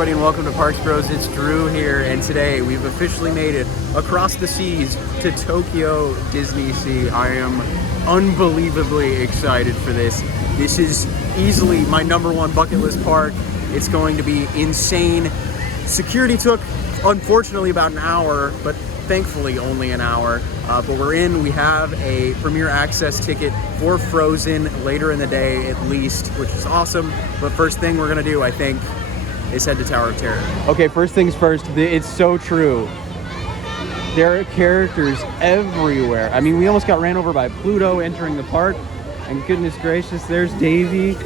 everybody, and welcome to Parks Bros. It's Drew here, and today we've officially made it across the seas to Tokyo DisneySea. I am unbelievably excited for this. This is easily my #1 bucket list park. It's going to be insane. Security took, unfortunately, about an hour, but thankfully only an hour. But we're in. We have a premier access ticket for Frozen later in the day at least, which is awesome. But first thing we're gonna do, I think, is head to Tower of Terror. Okay, first things first, it's so true. There are characters everywhere. I mean, we almost got ran over by Pluto entering the park, and goodness gracious, there's Daisy.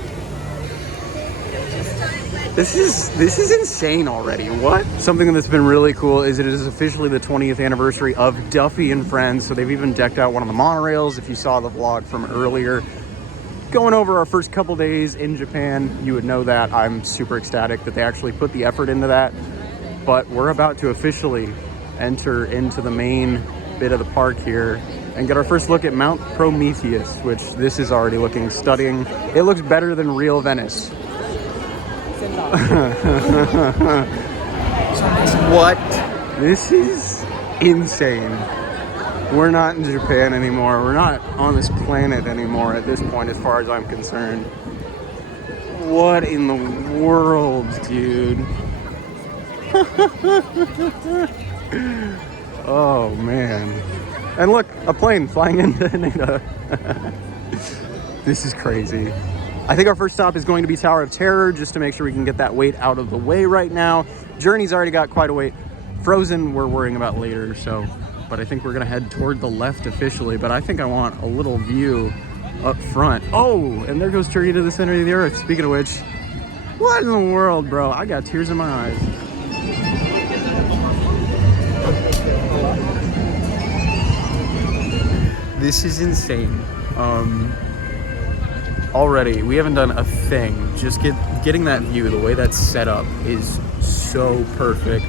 This is insane already. What? Something that's been really cool is it is officially the 20th anniversary of Duffy and Friends, so they've even decked out one of the monorails. If you saw the vlog from earlier, going over our first couple days in Japan, you would know that. I'm super ecstatic that they actually put the effort into that. But we're about to officially enter into the main bit of the park here and get our first look at Mount Prometheus, which this is already looking stunning. It looks better than real Venice. What? This is insane. We're not in Japan anymore. We're not on this planet anymore at this point, as far as I'm concerned. What in the world, dude? Oh, man. And look, a plane flying into Haneda. This is crazy. I think our first stop is going to be Tower of Terror, just to make sure we can get that wait out of the way right now. Journey's already got quite a wait. Frozen, we're worrying about later, so... But I think we're gonna head toward the left officially, but I think I want a little view up front. Oh, and there goes Journey to the Center of the Earth. Speaking of which, what in the world, bro? I got tears in my eyes. This is insane. Already, we haven't done a thing. Just getting that view, the way that's set up is so perfect.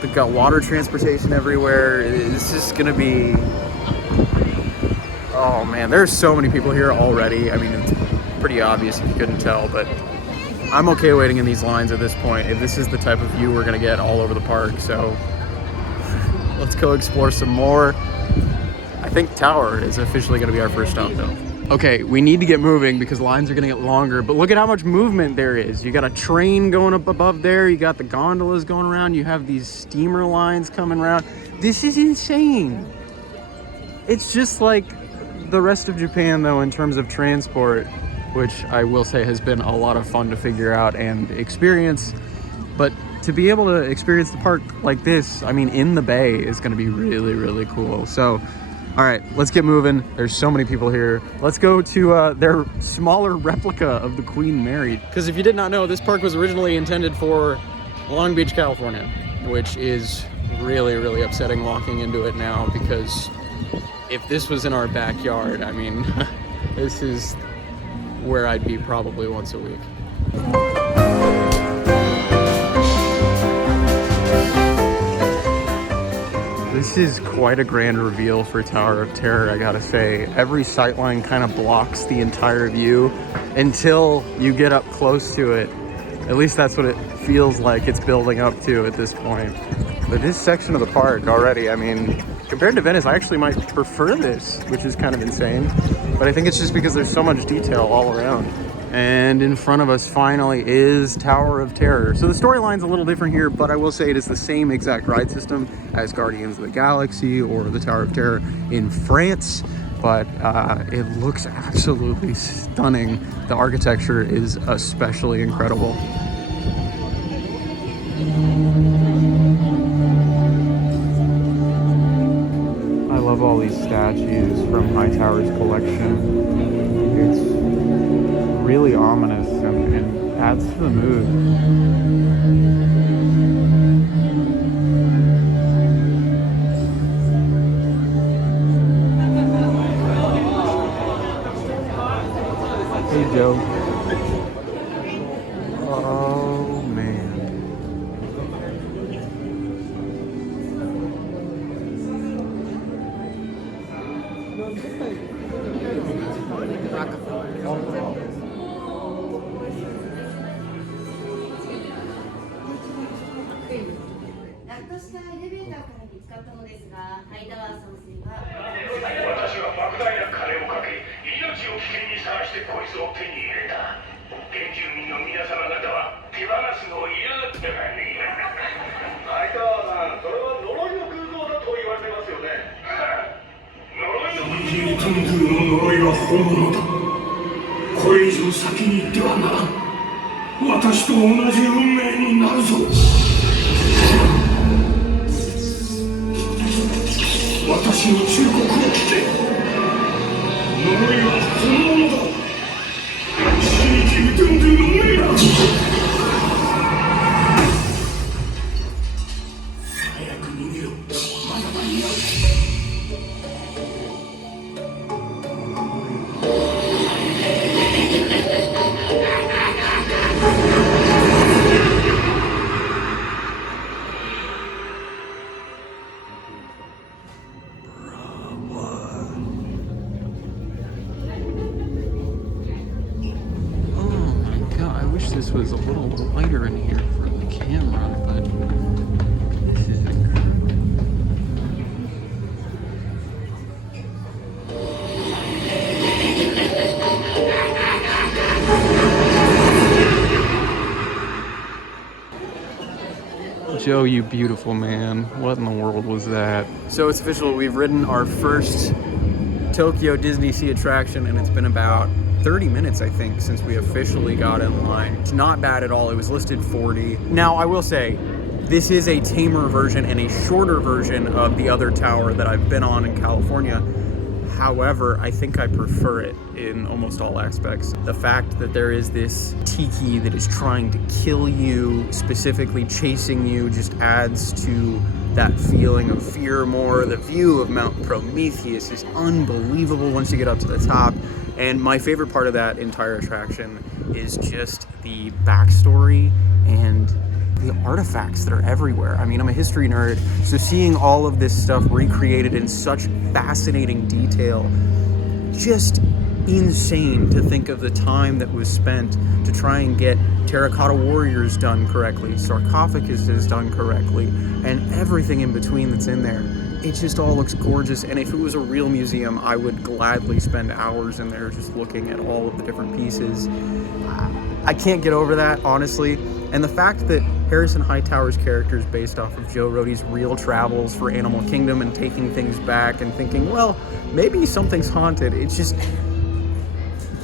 They've got water transportation everywhere. It's just gonna be... Oh man, there's so many people here already. I mean, it's pretty obvious if you couldn't tell, but I'm okay waiting in these lines at this point. If this is the type of view we're gonna get all over the park, so let's go explore some more. I think Tower is officially gonna be our first stop though. Okay, we need to get moving because lines are gonna get longer, but look at how much movement there is. You got a train going up above there, you got the gondolas going around, you have these steamer lines coming around. This is insane. It's just like the rest of Japan though in terms of transport, which I will say has been a lot of fun to figure out and experience. But to be able to experience the park like this, I mean, in the bay is gonna be really, really cool. So, all right, let's get moving. There's so many people here. Let's go to their smaller replica of the Queen Mary. Because if you did not know, this park was originally intended for Long Beach, California, which is really, really upsetting walking into it now, because if this was in our backyard, I mean, this is where I'd be probably once a week. This is quite a grand reveal for Tower of Terror, I gotta say. Every sightline kind of blocks the entire view until you get up close to it. At least that's what it feels like it's building up to at this point. But this section of the park already, I mean, compared to Venice, I actually might prefer this, which is kind of insane. But I think it's just because there's so much detail all around. And in front of us finally is Tower of Terror. So the storyline's a little different here, but I will say it is the same exact ride system as Guardians of the Galaxy or the Tower of Terror in France, but it looks absolutely stunning. The architecture is especially incredible. I love all these statues from Hightower's collection. It's really ominous and adds to the mood. Hey Joe. Oh man. This was a little lighter in here for the camera, but this is incredible. Joe, you beautiful man. What in the world was that? So it's official, we've ridden our first Tokyo DisneySea attraction, and it's been about 30 minutes, I think, since we officially got in line. It's not bad at all. It was listed 40. Now, I will say, this is a tamer version and a shorter version of the other tower that I've been on in California. However, I think I prefer it in almost all aspects. The fact that there is this tiki that is trying to kill you, specifically chasing you, just adds to that feeling of fear more. The view of Mount Prometheus is unbelievable once you get up to the top. And my favorite part of that entire attraction is just the backstory and the artifacts that are everywhere. I mean, I'm a history nerd, so seeing all of this stuff recreated in such fascinating detail, just insane to think of the time that was spent to try and get terracotta warriors done correctly, sarcophaguses done correctly, and everything in between that's in there. It just all looks gorgeous, and if it was a real museum, I would gladly spend hours in there just looking at all of the different pieces. I can't get over that, honestly. And the fact that Harrison Hightower's character is based off of Joe Rohde's real travels for Animal Kingdom and taking things back and thinking, well, maybe something's haunted. It's just,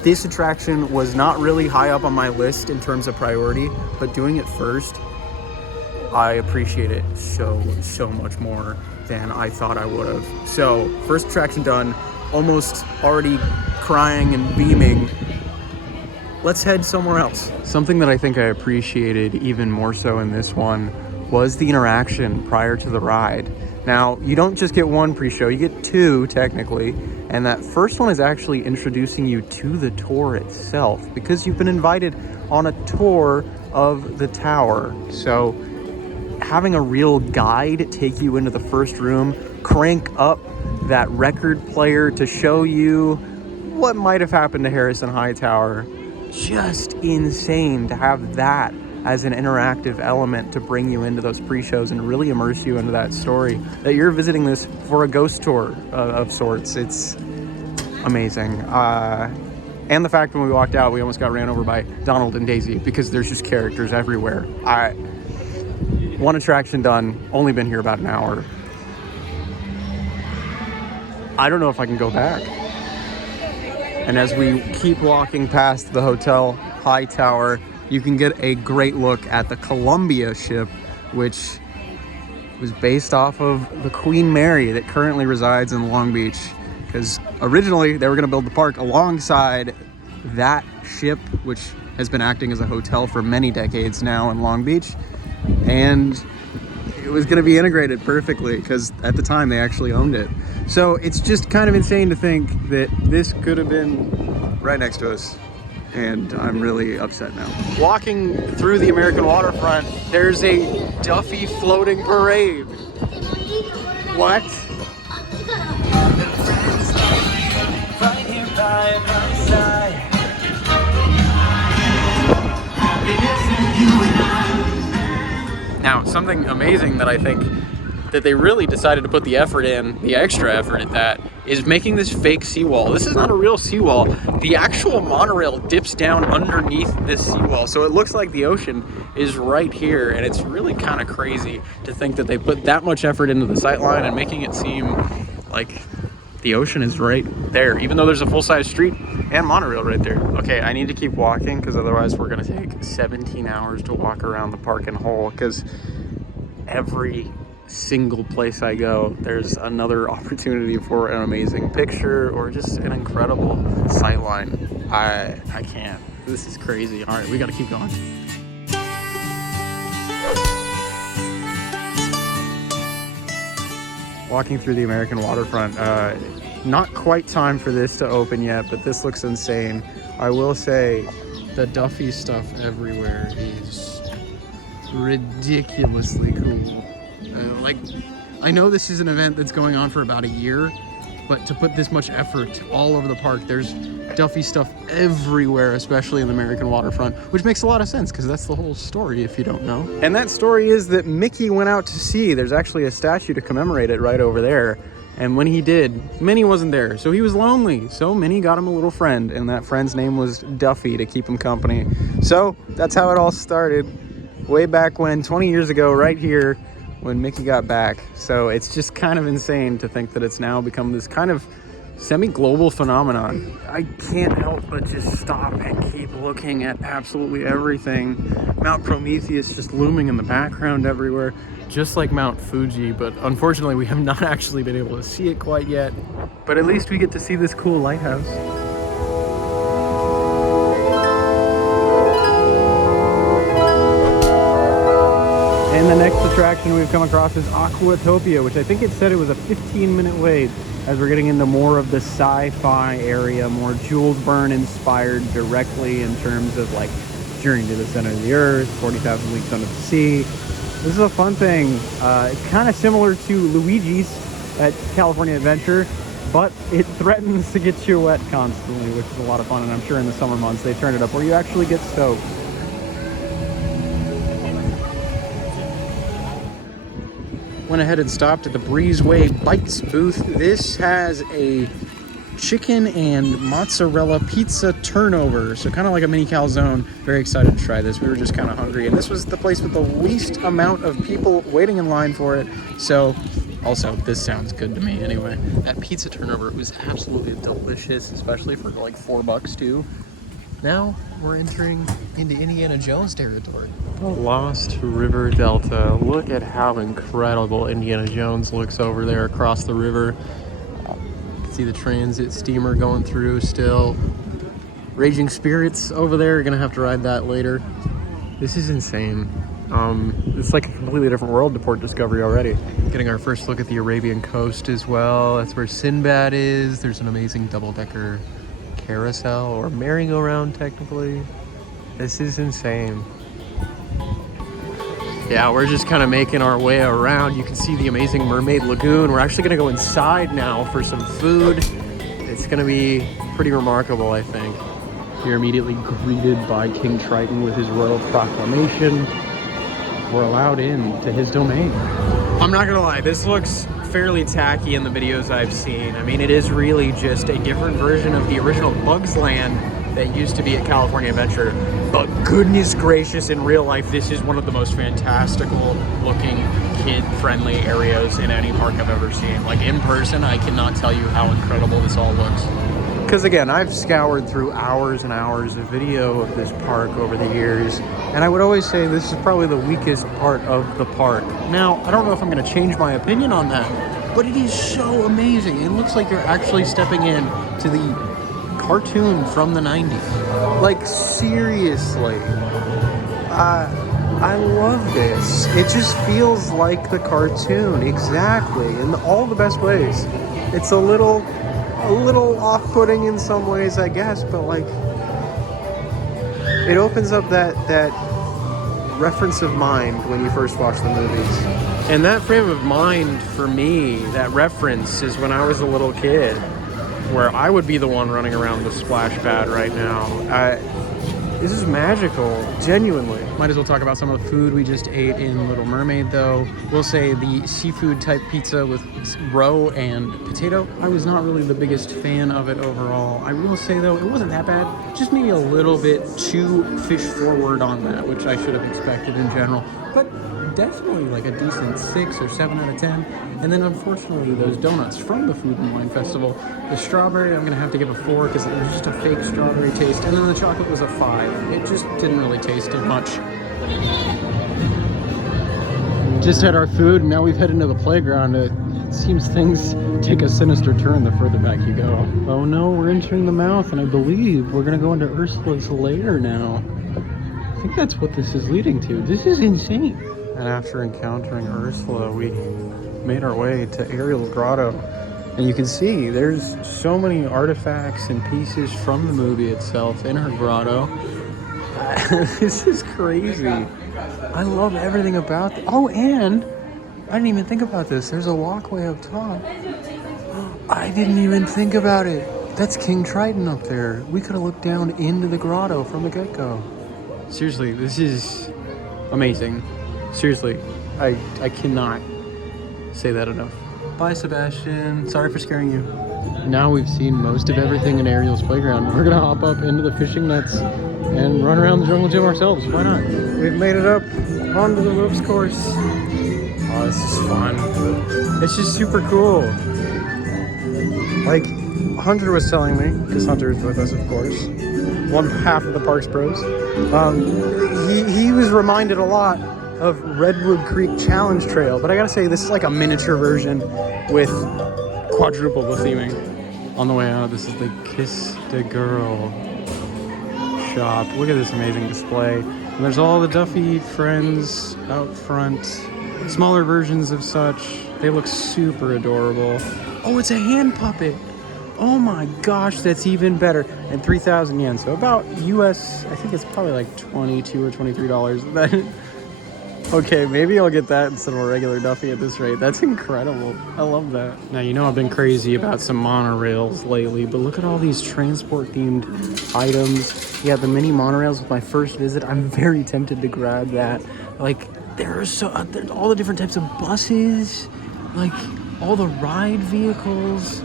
this attraction was not really high up on my list in terms of priority, but doing it first, I appreciate it so much more than I thought I would have. So, first attraction done, almost already crying and beaming. Let's head somewhere else. Something that I think I appreciated even more so in this one was the interaction prior to the ride. Now, you don't just get one pre-show, you get two technically, and that first one is actually introducing you to the tour itself because you've been invited on a tour of the tower. So, having a real guide take you into the first room, crank up that record player to show you what might have happened to Harrison Hightower. Just insane to have that as an interactive element to bring you into those pre-shows and really immerse you into that story, that you're visiting this for a ghost tour of sorts. It's amazing. And the fact when we walked out, we almost got ran over by Donald and Daisy because there's just characters everywhere. One attraction done, only been here about an hour. I don't know if I can go back. And as we keep walking past the Hotel Hightower, you can get a great look at the Columbia ship, which was based off of the Queen Mary that currently resides in Long Beach. Because originally they were going to build the park alongside that ship, which has been acting as a hotel for many decades now in Long Beach. And it was going to be integrated perfectly because at the time they actually owned it. So it's just kind of insane to think that this could have been right next to us. And I'm really upset now. Walking through the American waterfront, there's a Duffy floating parade. What? Now, something amazing that I think that they really decided to put the effort in, the extra effort at that, is making this fake seawall. This is not a real seawall. The actual monorail dips down underneath this seawall, so it looks like the ocean is right here, and it's really kind of crazy to think that they put that much effort into the sightline and making it seem like the ocean is right there, even though there's a full-size street and monorail right there. Okay, I need to keep walking because otherwise we're gonna take 17 hours to walk around the park in whole, because every single place I go, there's another opportunity for an amazing picture or just an incredible sightline. I can't. This is crazy. All right, we gotta keep going. Walking through the American waterfront. Not quite time for this to open yet, but this looks insane. I will say the Duffy stuff everywhere is ridiculously cool. Like, I know this is an event that's going on for about a year, but to put this much effort all over the park, there's Duffy stuff everywhere, especially in the American waterfront, which makes a lot of sense because that's the whole story if you don't know. And that story is that Mickey went out to sea. There's actually a statue to commemorate it right over there. And when he did, Minnie wasn't there, so he was lonely. So Minnie got him a little friend, and that friend's name was Duffy to keep him company. So that's how it all started, way back when, 20 years ago, right here, when Mickey got back. So it's just kind of insane to think that it's now become this kind of semi-global phenomenon. I can't help but just stop and keep looking at absolutely everything. Mount Prometheus just looming in the background everywhere, just like Mount Fuji, but unfortunately we have not actually been able to see it quite yet. But at least we get to see this cool lighthouse. And the next attraction we've come across is Aquatopia, which I think it said it was a 15-minute wait, as we're getting into more of the sci-fi area, more Jules Verne inspired directly in terms of like Journey to the Center of the Earth, 40,000 Leagues Under the Sea. This is a fun thing. It's kind of similar to Luigi's at California Adventure, but it threatens to get you wet constantly, which is a lot of fun, and I'm sure in the summer months they turn it up where you actually get soaked. Went ahead and stopped at the Breezeway Bites booth. This has a chicken and mozzarella pizza turnover, so kind of like a mini calzone. Very excited to try this. We were just kind of hungry, and this was the place with the least amount of people waiting in line for it. So also, this sounds good to me anyway. That pizza turnover was absolutely delicious, especially for like $4 too. Now we're entering into Indiana Jones territory. The Lost River Delta. Look at how incredible Indiana Jones looks over there across the river. You can see the transit steamer going through still. Raging Spirits over there. You're gonna have to ride that later. This is insane. It's like a completely different world to Port Discovery already. Getting our first look at the Arabian coast as well. That's where Sinbad is. There's an amazing double-decker carousel, or merry-go-round technically. This is insane. Yeah, we're just kind of making our way around. You can see the amazing Mermaid Lagoon. We're actually gonna go inside now for some food. It's gonna be pretty remarkable, I think. You're immediately greeted by King Triton with his royal proclamation. We're allowed in to his domain. I'm not gonna lie, this looks fairly tacky in the videos I've seen. I mean, it is really just a different version of the original Bugs Land that used to be at California Adventure. But goodness gracious, in real life, this is one of the most fantastical looking kid-friendly areas in any park I've ever seen. Like, in person, I cannot tell you how incredible this all looks. Because again, I've scoured through hours and hours of video of this park over the years, and I would always say this is probably the weakest part of the park. Now, I don't know if I'm going to change my opinion on that, but it is so amazing. It looks like you're actually stepping in to the cartoon from the 90s. Like, seriously. I love this. It just feels like the cartoon, exactly, in all the best ways. It's a little off-putting in some ways, I guess, but like, it opens up that reference of mind when you first watch the movies. And that frame of mind, for me, that reference is when I was a little kid, where I would be the one running around the splash pad right now. This is magical, genuinely. Might as well talk about some of the food we just ate in Little Mermaid, though. We'll say the seafood type pizza with roe and potato. I was not really the biggest fan of it overall. I will say, though, it wasn't that bad. Just maybe a little bit too fish forward on that, which I should have expected in general. But definitely like a decent 6 or 7 out of 10. And then unfortunately those donuts from the Food and Wine Festival, the strawberry I'm gonna have to give a 4 because it was just a fake strawberry taste, and then the chocolate was a 5. It just didn't really taste of much. Just had our food and now we've headed into the playground. It seems things take a sinister turn the further back you go. Oh no, we're entering the mouth and I believe we're gonna go into Ursula's lair now. I think that's what this is leading to. This is insane. And after encountering Ursula, we made our way to Ariel's grotto. And you can see there's so many artifacts and pieces from the movie itself in her grotto. This is crazy. I love everything about it. Oh, and I didn't even think about this. There's a walkway up top. I didn't even think about it. That's King Triton up there. We could have looked down into the grotto from the get-go. Seriously, this is amazing. Seriously, I cannot say that enough. Bye, Sebastian. Sorry for scaring you. Now we've seen most of everything in Ariel's playground. We're gonna hop up into the fishing nets and run around the jungle gym ourselves. Why not? We've made it up onto the ropes course. Oh, this is fun. It's just super cool. Like Hunter was telling me, because Hunter is with us, of course, one half of the Parks Bros. He was reminded a lot of Redwood Creek Challenge Trail, but I gotta say, this is like a miniature version with quadruple the theming. On the way out, this is the Kiss the Girl shop. Look at this amazing display. And there's all the Duffy friends out front, smaller versions of such. They look super adorable. Oh, it's a hand puppet. Oh my gosh, that's even better. And 3,000 yen, so about US, I think it's probably like $22 or $23. Okay, maybe I'll get that instead of a regular Duffy at this rate. That's incredible. I love that. Now, you know I've been crazy about some monorails lately, but look at all these transport-themed items. Yeah, the mini monorails with my first visit. I'm very tempted to grab that. Like, there's all the different types of buses, like all the ride vehicles.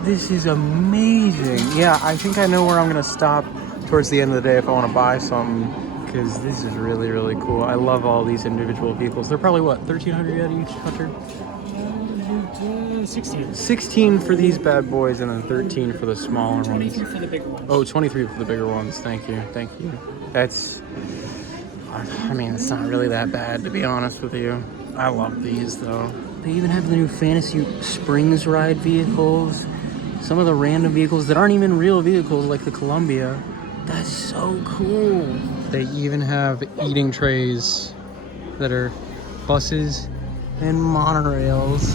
This is amazing. Yeah, I think I know where I'm gonna stop towards the end of the day if I want to buy something, because this is really, really cool. I love all these individual vehicles. They're probably, what, 1,300 yen each, Hunter? 16. 16 for these bad boys, and then 13 for the smaller ones. 23 for the bigger ones. Oh, 23 for the bigger ones. Thank you. Thank you. That's, I mean, it's not really that bad, to be honest with you. I love these, though. They even have the new Fantasy Springs ride vehicles. Some of the random vehicles that aren't even real vehicles, like the Columbia. That's so cool. They even have eating trays that are buses and monorails.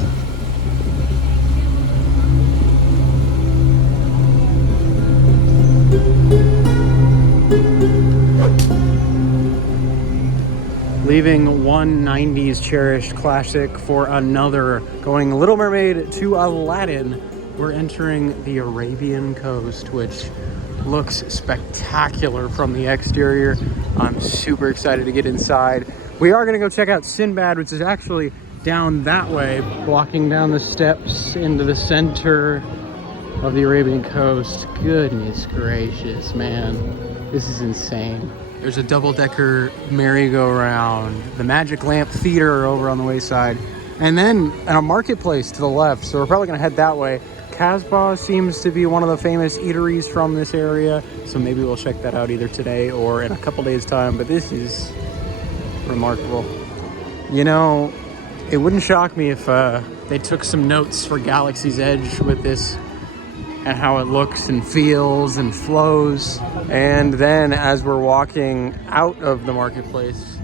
Leaving one 90s cherished classic for another, going Little Mermaid to Aladdin. We're entering the Arabian coast, which looks spectacular from the exterior. I'm super excited to get inside. We are gonna go check out Sinbad, which is actually down that way, walking down the steps into the center of the Arabian coast. Goodness gracious, man. This is insane. There's a double-decker merry-go-round, the Magic Lamp Theater over on the wayside, and then a marketplace to the left, so we're probably gonna head that way. Casbah seems to be one of the famous eateries from this area, so maybe we'll check that out either today or in a couple days' time, but this is remarkable. You know, it wouldn't shock me if they took some notes for Galaxy's Edge with this and how it looks and feels and flows. And then as we're walking out of the marketplace,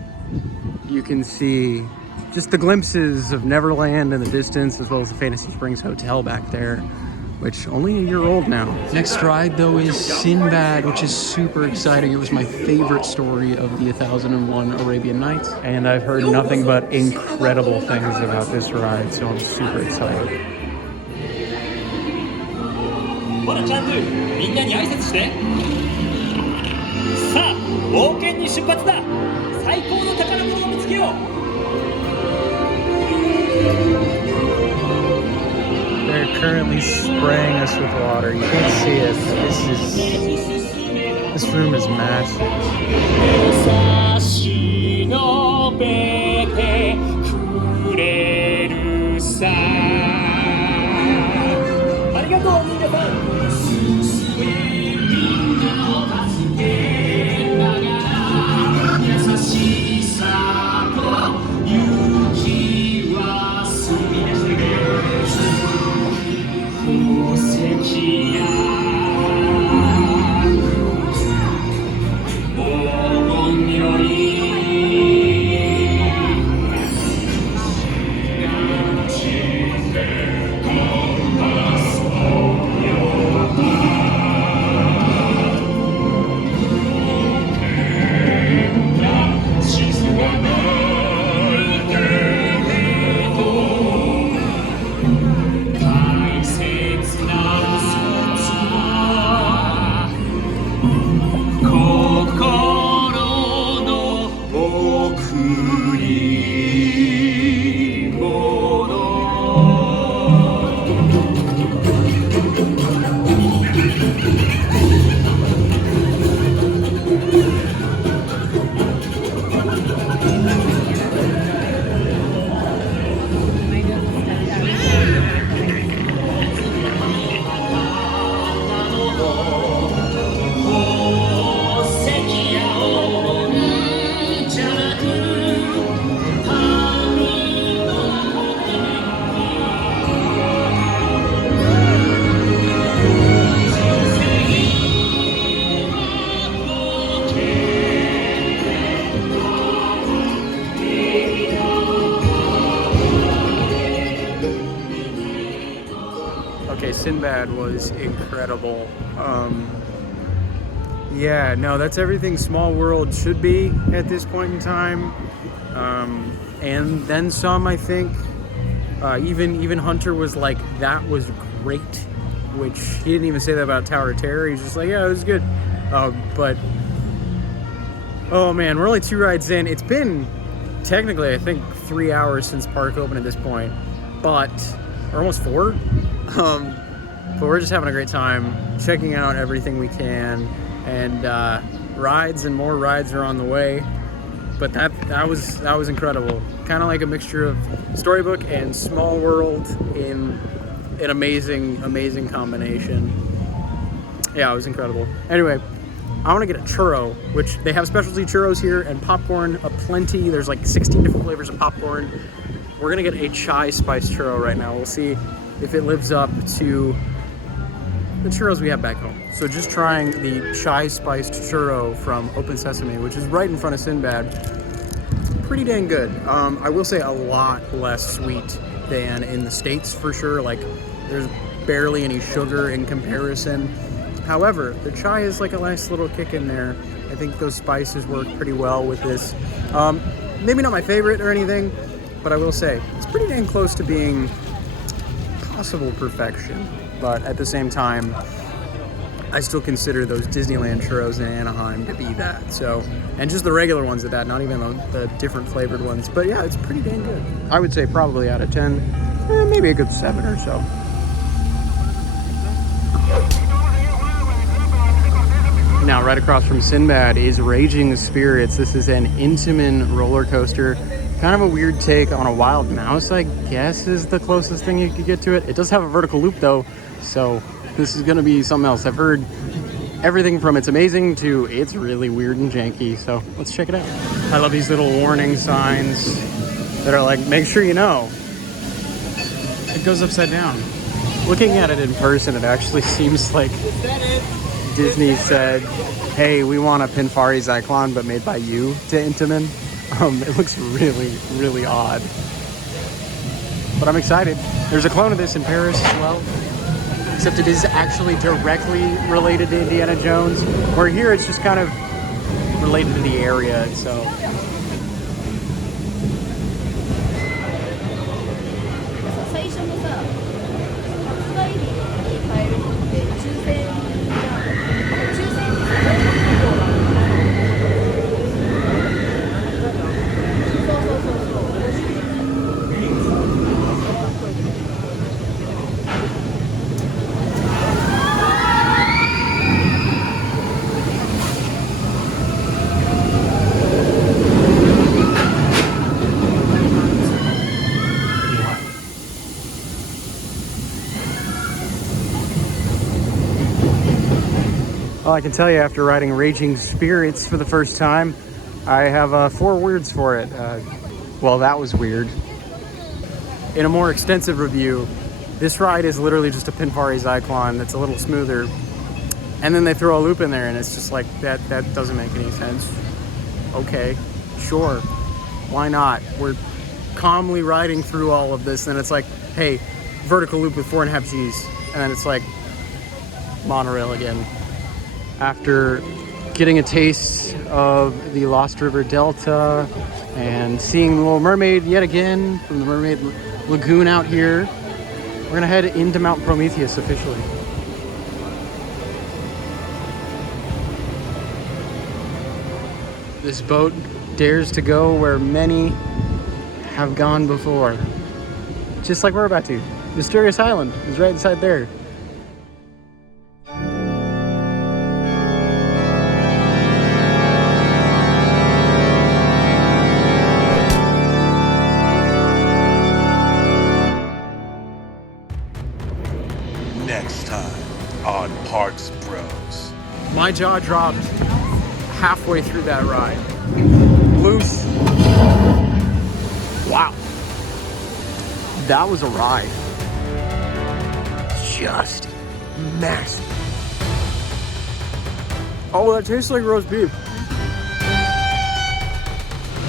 you can see just the glimpses of Neverland in the distance, as well as the Fantasy Springs Hotel back there, which only a year old now. Next ride though is Sinbad, which is super exciting. It was my favorite story of the 1001 Arabian Nights, and I've heard nothing but incredible things about this ride, so I'm super excited. ほらちゃんとみんなに挨拶して冒険に出発だ。最高の宝物を見つけよう。 They're currently spraying us with water. You can't see it. This room is massive. ありがとう皆さん。優しさと勇気は澄み出して宝石や黄金より Okay, Sinbad was incredible. Yeah, no, that's everything Small World should be at this point in time. And then some, I think. Even Hunter was like, that was great, which he didn't even say that about Tower of Terror. He's just like, yeah, it was good. But, oh man, we're only 2 rides in. It's been technically, I think, 3 hours since park opened at this point, but, or almost 4. But we're just having a great time, checking out everything we can, and rides and more rides are on the way. But that was incredible. Kind of like a mixture of Storybook and Small World in an amazing combination. Yeah, it was incredible. Anyway, I want to get a churro, which they have specialty churros here, and popcorn aplenty. There's like 16 different flavors of popcorn. We're gonna get a chai spiced churro right now. We'll see if it lives up to the churros we have back home. So just trying the chai spiced churro from Open Sesame, which is right in front of Sinbad. Pretty dang good. I will say a lot less sweet than in the States for sure. Like, there's barely any sugar in comparison. However, the chai is like a nice little kick in there. I think those spices work pretty well with this. Maybe not my favorite or anything, but I will say it's pretty dang close to being possible perfection. But at the same time, I still consider those Disneyland churros in Anaheim to be that. So, and just the regular ones at that, not even the different flavored ones. But yeah, it's pretty dang good. I would say probably out of 10, maybe a good 7 or so. Now, right across from Sinbad is Raging Spirits. This is an Intamin roller coaster. Kind of a weird take on a wild mouse, I guess, is the closest thing you could get to it. It does have a vertical loop though, so this is gonna be something else. I've heard everything from it's amazing to it's really weird and janky, so let's check it out. I love these little warning signs that are like, make sure you know. It goes upside down. Looking at it in person, it actually seems like Disney said, hey, we want a Pinfari Zyklon, but made by you to Intamin. It looks really odd. But I'm excited. There's a clone of this in Paris as well. Except it is actually directly related to Indiana Jones. Where here it's just kind of related to the area itself. Well, I can tell you after riding Raging Spirits for the first time, I have 4 words for it. Well, that was weird. In a more extensive review, this ride is literally just a Pinfari Zyklon that's a little smoother. And then they throw a loop in there and it's just like, that doesn't make any sense. Okay, sure, why not? We're calmly riding through all of this and it's like, hey, vertical loop with 4.5 Gs. And then it's like, monorail again. After getting a taste of the Lost River Delta and seeing the Little Mermaid yet again from the Mermaid Lagoon out here, we're gonna head into Mount Prometheus officially. This boat dares to go where many have gone before. Just like we're about to. Mysterious Island is right inside there. Next time on Parks Bros. My jaw dropped halfway through that ride. Loose. Wow. That was a ride. Just massive. Oh, that tastes like roast beef.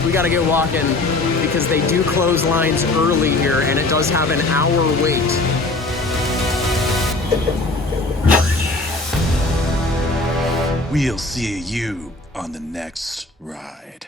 We gotta get walking because they do close lines early here and it does have an hour wait. We'll see you on the next ride.